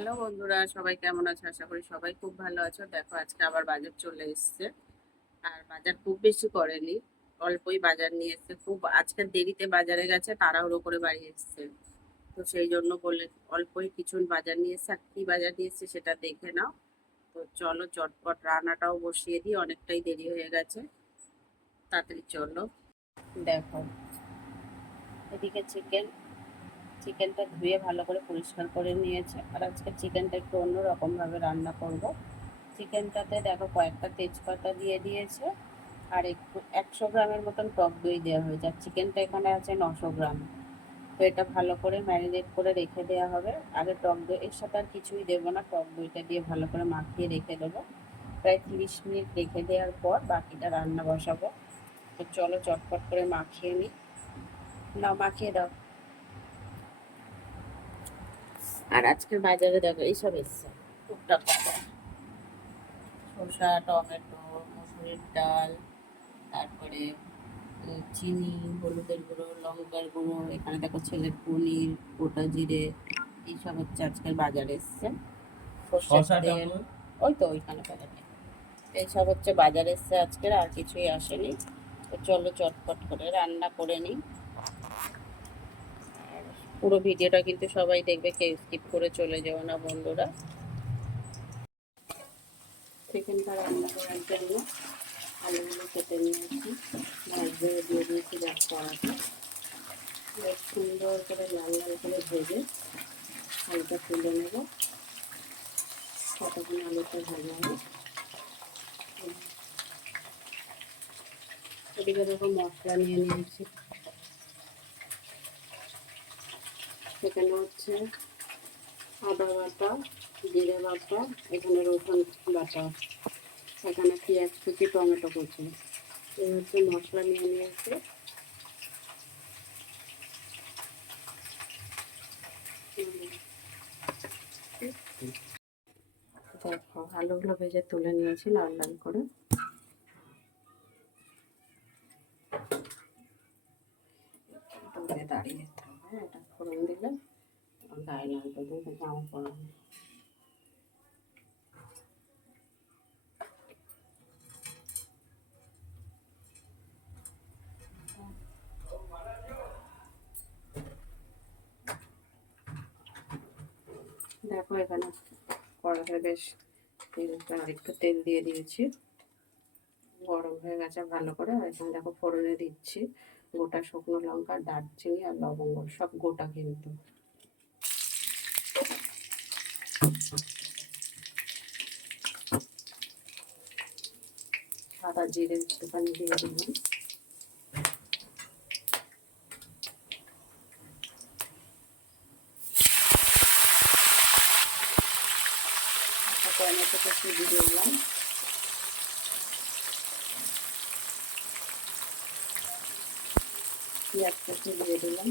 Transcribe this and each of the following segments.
Hello বন্ধুরা, সবাই কেমন আছো? আশা করি সবাই খুব ভালো আছো। দেখো, আজকে আবার বাজার চলে এসছে। আর বাজার খুব বেশি করেনি, অল্পই বাজার নিয়ে এসছে। খুব আজকে দেরিতে বাজারে গেছে, তাড়াহুড়ো করে বাড়ি এসছে। তো সেই জন্য বললে অল্পই কিছু বাজার নিয়ে এসছে। আর কি বাজার নিয়ে এসছে সেটা দেখে নাও। তো চলো চটপট রান্নাটাও বসিয়ে দিই, অনেকটাই দেরি হয়ে গেছে। তাড়াতাড়ি চলো। দেখো, এদিকে চিকেনটা ধুয়ে ভালো করে পরিষ্কার করে নিয়েছে। আর আজকে চিকেনটা একটু অন্যরকম ভাবে রান্না করব। চিকেনটাতে দেখো কয়েকটা তেজপাতা দিয়ে দিয়েছে, আর একটু 100 গ্রামের মতন টক দই দেওয়া হয়েছে। আর চিকেনটা এখানে আছে 900 গ্রাম। তো এটা ভালো করে ম্যারিনেট করে রেখে দেওয়া হবে। আগে টক দই এর সাথে আর কিছুই দেবো না, টক দইটা দিয়ে ভালো করে মাখিয়ে রেখে দেবো। প্রায় 30 মিনিট রেখে দেওয়ার পর বাকিটা রান্না বসাবো। তো চলো চটপট করে মাখিয়ে নিই। নাও, মাখিয়ে দাও। আর আজকের বাজারে দেখো এইসব এসছে টুকটাক বাজার: শসা, টমেটো, মসুরির ডাল, তারপরে চিনি, হলুদের গুঁড়ো, লঙ্কার গুঁড়ো, এখানে দেখো ছেলের পনির, গোটা জিরে, এইসব হচ্ছে আজকের বাজারে এসছে। সর্ষের তেল, ওই তো ওইখানে বাজারে এইসব হচ্ছে বাজারে এসছে আজকের, আর কিছুই আসেনি। তো চলো চটপট করে রান্না করে নিই। আর পুরো ভিডিওটা কিন্তু সবাই দেখবে, কেউ স্কিপ করে চলে যেও না বন্ধুরা। চিকেনটা রান্না করার জন্য আলুগুলো কেটে নিয়েছি, ভাজতে দিয়ে দিয়েছি গ্যাস কড়াতে। বেশ সুন্দর করে লাল লাল করে ভেজে হালকা তুলে নেব। কতক্ষণ আলুটা ভাজা হবে। এদিকে দেখো মশলা নিয়ে নিয়েছি। সেখানে হচ্ছে আদা বাটা, জিরে বাটা, এখানে রসুন বাটা, এখানে পেঁয়াজ কুচি, টমেটো কুচি। এই হচ্ছে মশলা নিয়ে নিয়েছি। দেখো আলুগুলো ভেজে তুলে নিয়েছি লাল লাল করে। দূরে দাঁড়িয়ে যেতে হবে, এটা ফোড়ন দিলে গায়ে লাগবে, দুটো জামা ফোড়ন। দেখো এখানে কড়াইতে বেশ আরেকটু তেল দিয়ে দিয়েছি, গরম হয়ে গেছে ভালো করে। আর এখানে দেখো ফোড়নে দিচ্ছি গোটা শুকনো লঙ্কা, দারচিনি আর লবঙ্গ, সব গোটা কিন্তু। সাদা জিরে একটুখানি দিয়ে দিলাম। টমেটো কুচি দিয়ে দিলাম। পেঁয়াজ কুচি দিয়ে দিলাম।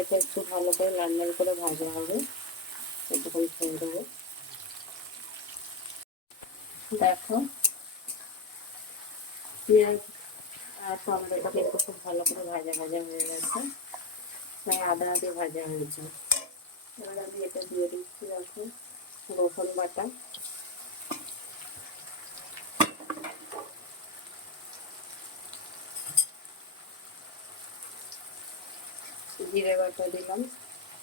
এটা একটু ভালো করে লাল লাল করে ভাজা হবে, একটুখানি ছেড়ে দেবো। দেখো পেঁয়াজ আর টমেটোটা কিন্তু খুব ভালো করে ভাজা ভাজা হয়ে গেছে, প্রায় আধা আধি ভাজা হয়েছে। এবার আমি এটা দিয়ে দিচ্ছি দেখো রসুন বাটা, জিরে বাটা দিলাম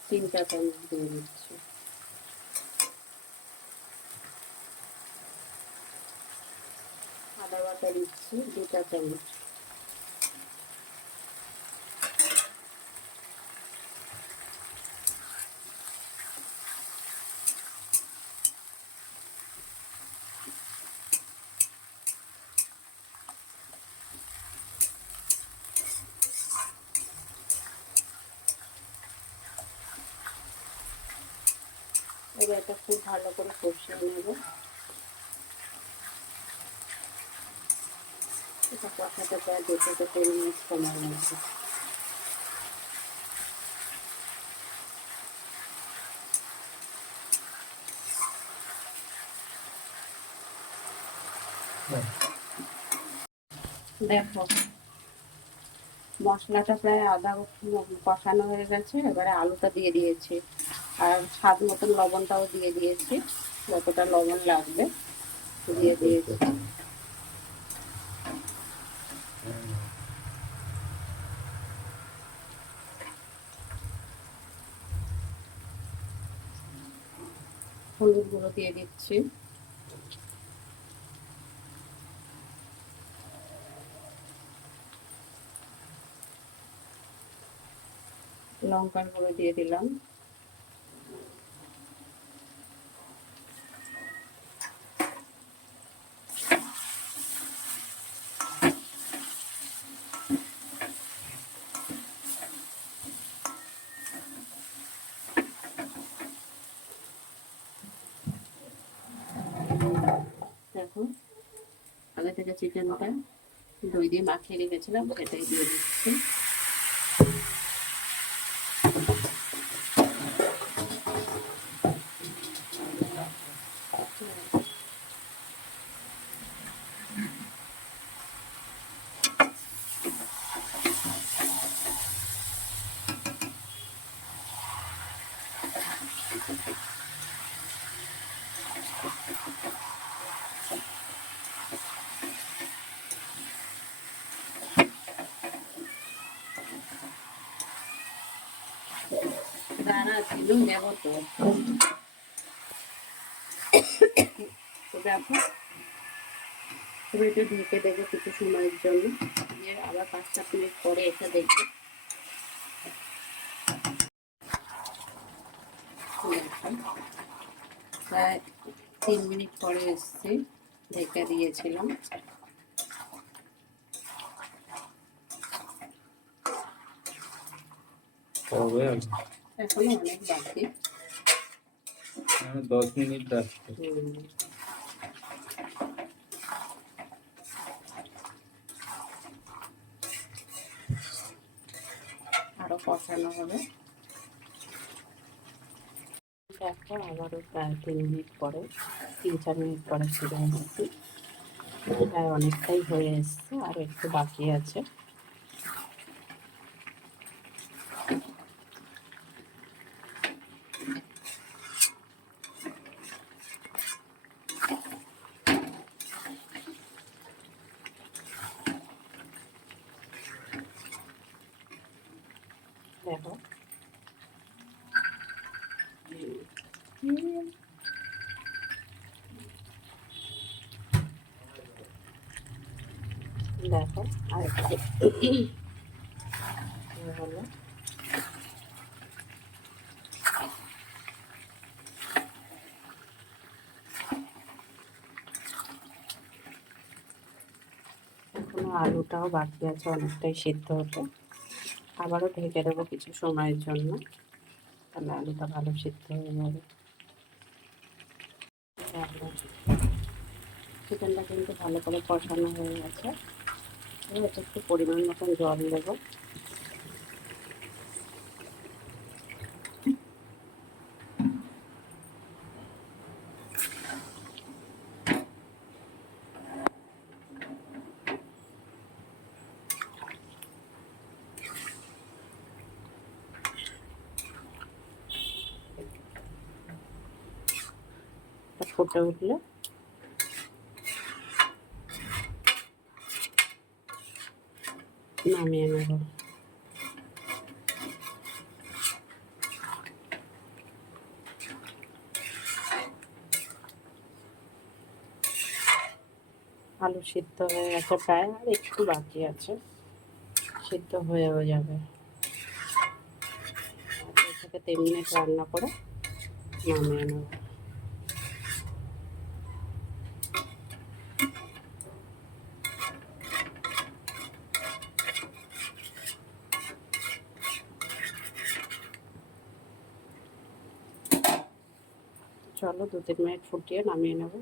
3-4 চামচ দিয়ে দিচ্ছি, আদা বাটা দিচ্ছি 2-4 চামচ। এবার এটা খুব ভালো করে কষিয়ে নেব। এটা কষাতে প্রায় 2-3 মিনিট সময় লাগবে। দেখো মশলাটা প্রায় আধা কষানো হয়ে গেছে, এবারে আলুটা দিয়ে দিয়েছি আর স্বাদ মতন লবণটাও দিয়ে দিয়েছি, যতটা লবণ লাগবে দিয়ে দিয়েছি। হলুদ গুঁড়ো দিয়ে দিচ্ছি, লঙ্কার গুঁড়ো দিয়ে দিলাম, দেখো আগে থেকে চিকেনটা দই দিয়ে মাখিয়ে রেখেছিলাম সেটাই দিয়ে দিচ্ছি। দাঁড়া ছিল নেব তো, দেখো তুমি একটু ঢেকে দেবো কিছু সময়ের জন্য, দিয়ে আবার 5-7 মিনিট পরে এসে দেখবে। প্রায় 3 মিনিট পরে এসছি, ঢেকে দিয়েছিলাম। এখনো অনেক বাকি, 10 মিনিট রাখতে। আরো কষানো হবে। দেখো আবারও প্রায় 3 মিনিট পরে, 3-4 মিনিট পরে ফিরে এসেছি, প্রায় অনেকটাই হয়ে এসছে, আর একটু বাকি আছে। দেখো দেখো আর একটু হলো। এখনো আলুটাও বাকি আছে অনেকটাই সিদ্ধ হতে, আবারও ঢেকে দেবো কিছু সময়ের জন্য, তাহলে আলুটা ভালো সিদ্ধ হয়ে যাবে। চিকেনটা কিন্তু ভালো করে কষানো হয়ে গেছে, এবার একটু পরিমাণ মতন জল দেবো। ফুটে উঠলে নামিয়ে নেব। আলু সিদ্ধ হয়ে গেছে প্রায়, আর একটু বাকি আছে, সিদ্ধ হয়েও যাবে। 3 মিনিট রান্না করে নামিয়ে নেব। চলো 2-3 মিনিট ফুটিয়ে নামিয়ে নেব।